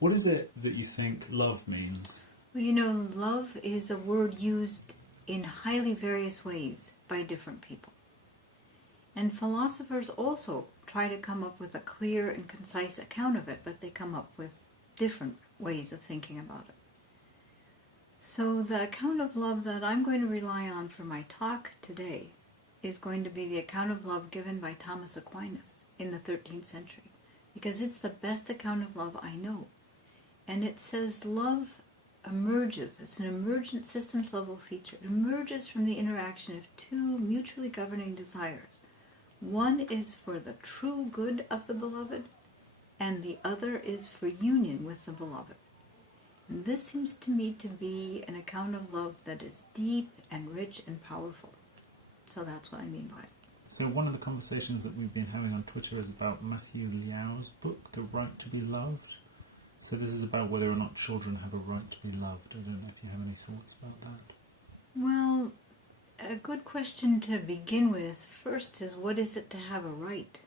What is it that you think love means? Well, love is a word used in highly various ways by different people. And philosophers also try to come up with a clear and concise account of it, but they come up with different ways of thinking about it. So the account of love that I'm going to rely on for my talk today is going to be the account of love given by Thomas Aquinas in the 13th century, because it's the best account of love I know. And it says love emerges, it's an emergent systems level feature, it emerges from the interaction of two mutually governing desires. One is for the true good of the beloved, and the other is for union with the beloved. And this seems to me to be an account of love that is deep and rich and powerful. So that's what I mean by it. So one of the conversations that we've been having on Twitter is about Matthew Liao's book, The Right to be Loved. So this is about whether or not children have a right to be loved. I don't know if you have any thoughts about that. Well, a good question to begin with first is, what is it to have a right?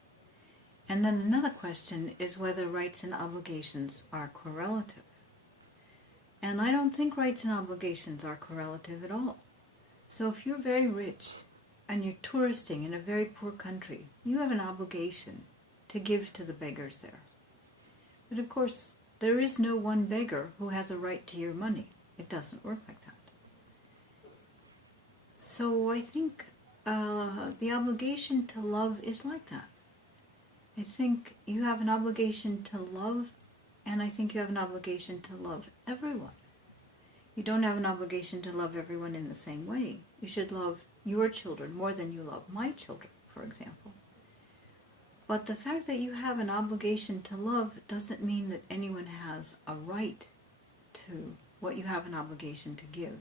And then another question is whether rights and obligations are correlative. And I don't think rights and obligations are correlative at all. So if you're very rich and you're touristing in a very poor country, you have an obligation to give to the beggars there. But of course, there is no one beggar who has a right to your money. It doesn't work like that. So I think the obligation to love is like that. I think you have an obligation to love, and I think you have an obligation to love everyone. You don't have an obligation to love everyone in the same way. You should love your children more than you love my children, for example. But the fact that you have an obligation to love doesn't mean that anyone has a right to what you have an obligation to give.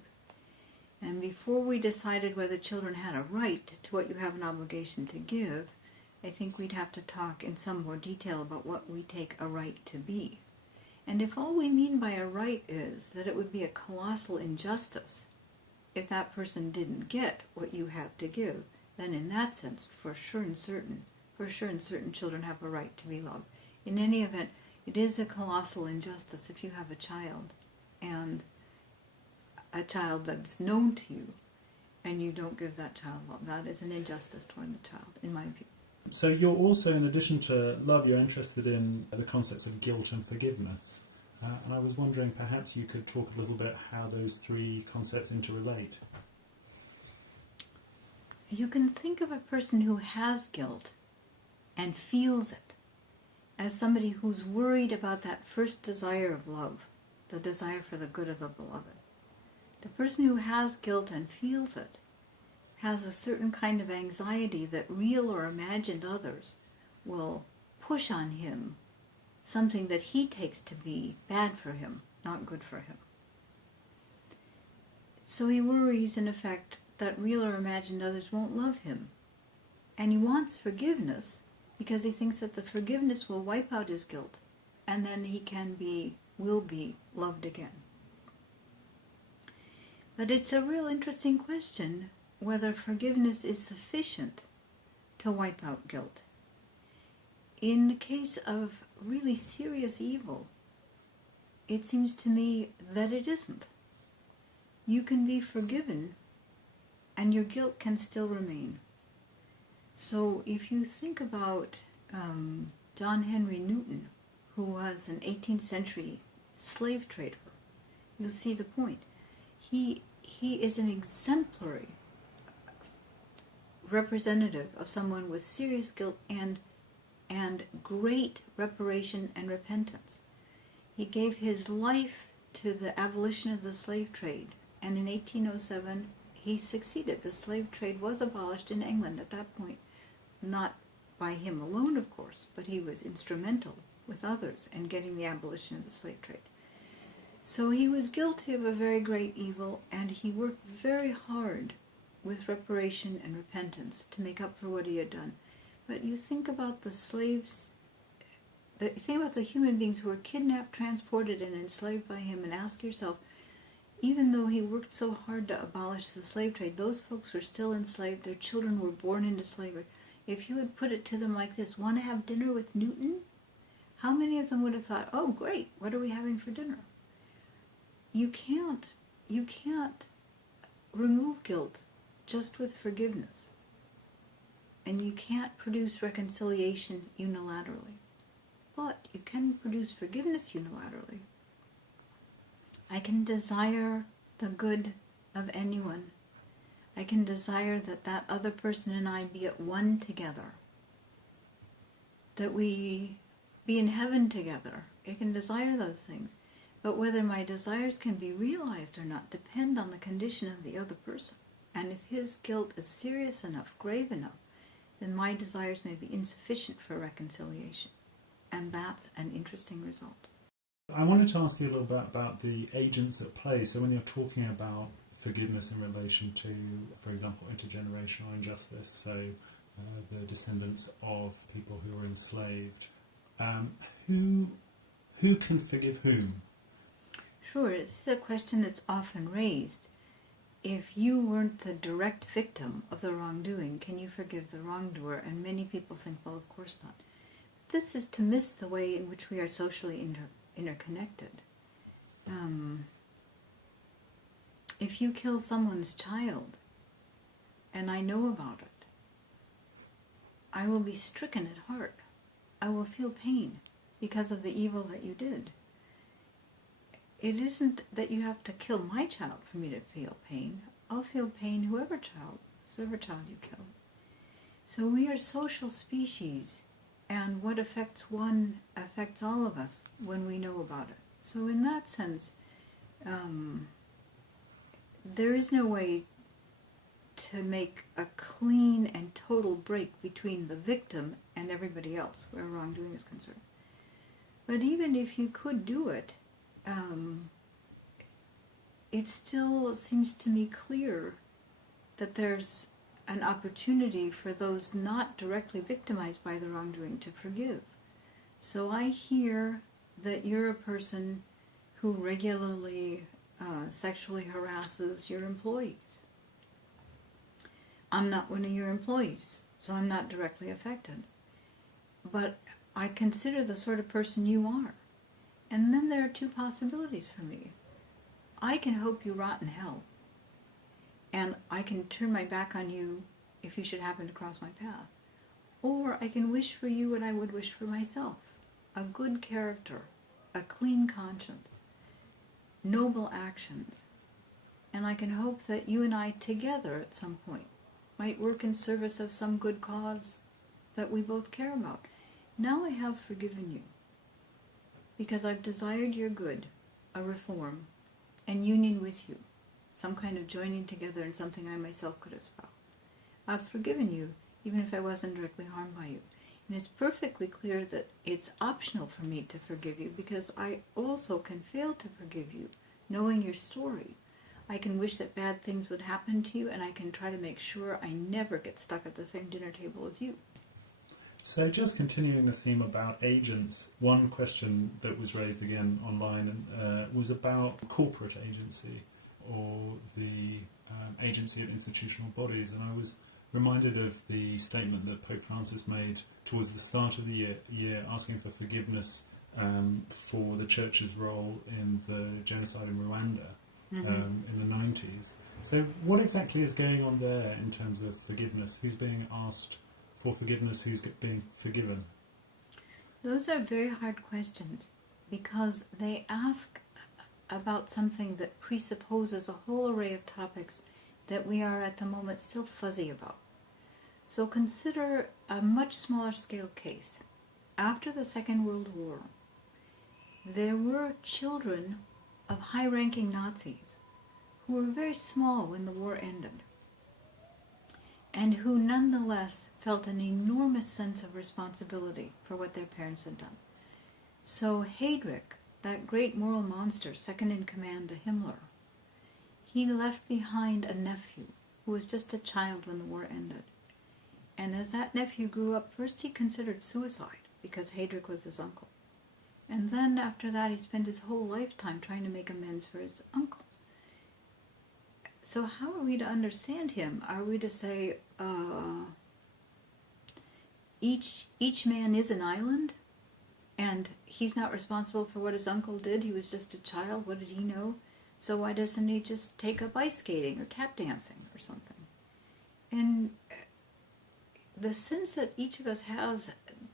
And before we decided whether children had a right to what you have an obligation to give, I think we'd have to talk in some more detail about what we take a right to be. And if all we mean by a right is that it would be a colossal injustice if that person didn't get what you have to give, then in that sense, for sure and certain children have a right to be loved. In any event, it is a colossal injustice if you have a child, and a child that's known to you, and you don't give that child love. That is an injustice toward the child, in my view. So you're also, in addition to love, you're interested in the concepts of guilt and forgiveness. And I was wondering, perhaps you could talk a little bit how those three concepts interrelate. You can think of a person who has guilt and feels it as somebody who's worried about that first desire of love, the desire for the good of the beloved. The person who has guilt and feels it has a certain kind of anxiety that real or imagined others will push on him something that he takes to be bad for him, not good for him. So he worries, in effect, that real or imagined others won't love him. And he wants forgiveness because he thinks that the forgiveness will wipe out his guilt, and then he will be loved again. But it's a real interesting question whether forgiveness is sufficient to wipe out guilt. In the case of really serious evil, it seems to me that it isn't. You can be forgiven and your guilt can still remain. So if you think about John Henry Newton, who was an 18th century slave trader, you'll see the point. He is an exemplary representative of someone with serious guilt and great reparation and repentance. He gave his life to the abolition of the slave trade, and in 1807 he succeeded. The slave trade was abolished in England at that point, not by him alone, of course, but he was instrumental with others in getting the abolition of the slave trade. So he was guilty of a very great evil, and he worked very hard with reparation and repentance to make up for what he had done. But you think about the slaves, think about the human beings who were kidnapped, transported, and enslaved by him, and ask yourself, even though he worked so hard to abolish the slave trade, those folks were still enslaved, their children were born into slavery. If you would put it to them like this, want to have dinner with Newton? how many of them would have thought, oh great, what are we having for dinner? You can't remove guilt just with forgiveness. And you can't produce reconciliation unilaterally. But you can produce forgiveness unilaterally. I can desire the good of anyone. I can desire that that other person and I be at one together. That we be in heaven together. I can desire those things. But whether my desires can be realized or not depend on the condition of the other person. And if his guilt is serious enough, grave enough, then my desires may be insufficient for reconciliation. And that's an interesting result. I wanted to ask you a little bit about the agents at play. So when you're talking about forgiveness in relation to, for example, intergenerational injustice, so the descendants of people who were enslaved, who can forgive whom? Sure, it's a question that's often raised. If you weren't the direct victim of the wrongdoing, can you forgive the wrongdoer? And many people think, well, of course not. This is to miss the way in which we are socially interconnected. If you kill someone's child, and I know about it, I will be stricken at heart. I will feel pain because of the evil that you did. It isn't that you have to kill my child for me to feel pain. I'll feel pain whoever child you kill. So we are social species, and what affects one affects all of us when we know about it. So in that sense, there is no way to make a clean and total break between the victim and everybody else where wrongdoing is concerned. But even if you could do it, it still seems to me clear that there's an opportunity for those not directly victimized by the wrongdoing to forgive. So I hear that you're a person who regularly sexually harasses your employees. I'm not one of your employees, so I'm not directly affected. But I consider the sort of person you are. And then there are two possibilities for me. I can hope you rot in hell, and I can turn my back on you if you should happen to cross my path. Or I can wish for you what I would wish for myself. A good character, a clean conscience, noble actions. And I can hope that you and I together at some point might work in service of some good cause that we both care about. Now I have forgiven you, because I've desired your good, a reform, and union with you, some kind of joining together in something I myself could espouse. I've forgiven you, even if I wasn't directly harmed by you. And it's perfectly clear that it's optional for me to forgive you, because I also can fail to forgive you, knowing your story. I can wish that bad things would happen to you, and I can try to make sure I never get stuck at the same dinner table as you. So just continuing the theme about agents, one question that was raised again online was about corporate agency, or the agency of institutional bodies. And I was reminded of the statement that Pope Francis made towards the start of the year asking for forgiveness for the Church's role in the genocide in Rwanda in the 90s. So what exactly is going on there in terms of forgiveness? Who's being asked for forgiveness? Who's being forgiven? Those are very hard questions, because they ask about something that presupposes a whole array of topics that we are at the moment still fuzzy about. So consider a much smaller scale case. After the Second World War, there were children of high-ranking Nazis who were very small when the war ended, and who nonetheless felt an enormous sense of responsibility for what their parents had done. So Heydrich, that great moral monster, second in command to Himmler, he left behind a nephew who was just a child when the war ended. And as that nephew grew up, first he considered suicide, because Heydrich was his uncle. And then after that he spent his whole lifetime trying to make amends for his uncle. So how are we to understand him? Are we to say, each man is an island, And he's not responsible for what his uncle did. He was just a child. What did he know? So why doesn't he just take up ice skating or tap dancing or something? And the sense that each of us has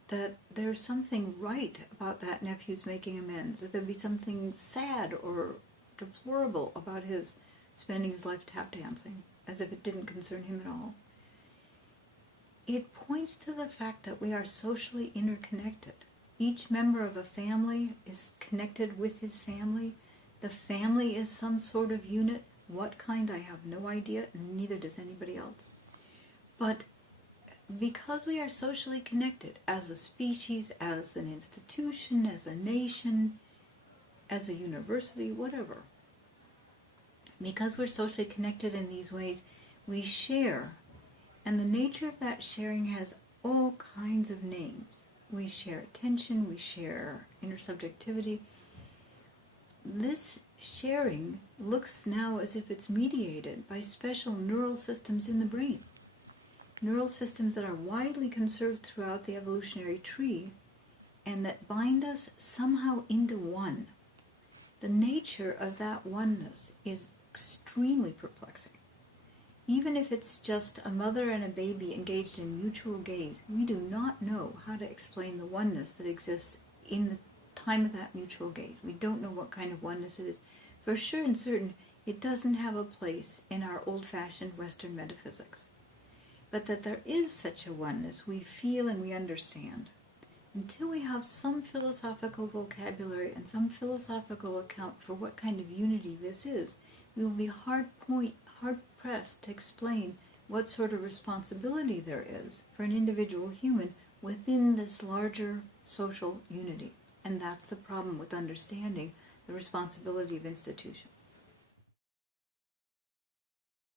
that there's something right about that nephew's making amends, that there'd be something sad or deplorable about his spending his life tap dancing, as if it didn't concern him at all. It points to the fact that we are socially interconnected. Each member of a family is connected with his family. The family is some sort of unit. What kind, I have no idea, and neither does anybody else. But because we are socially connected as a species, as an institution, as a nation, as a university, whatever, because we're socially connected in these ways, we share. And the nature of that sharing has all kinds of names. We share attention, we share intersubjectivity. This sharing looks now as if it's mediated by special neural systems in the brain. Neural systems that are widely conserved throughout the evolutionary tree and that bind us somehow into one. The nature of that oneness is extremely perplexing. Even if it's just a mother and a baby engaged in mutual gaze, we do not know how to explain the oneness that exists in the time of that mutual gaze. We don't know what kind of oneness it is. For sure and certain, it doesn't have a place in our old-fashioned Western metaphysics. But that there is such a oneness, we feel and we understand. Until we have some philosophical vocabulary and some philosophical account for what kind of unity this is, we will be hard-pressed to explain what sort of responsibility there is for an individual human within this larger social unity. And that's the problem with understanding the responsibility of institutions.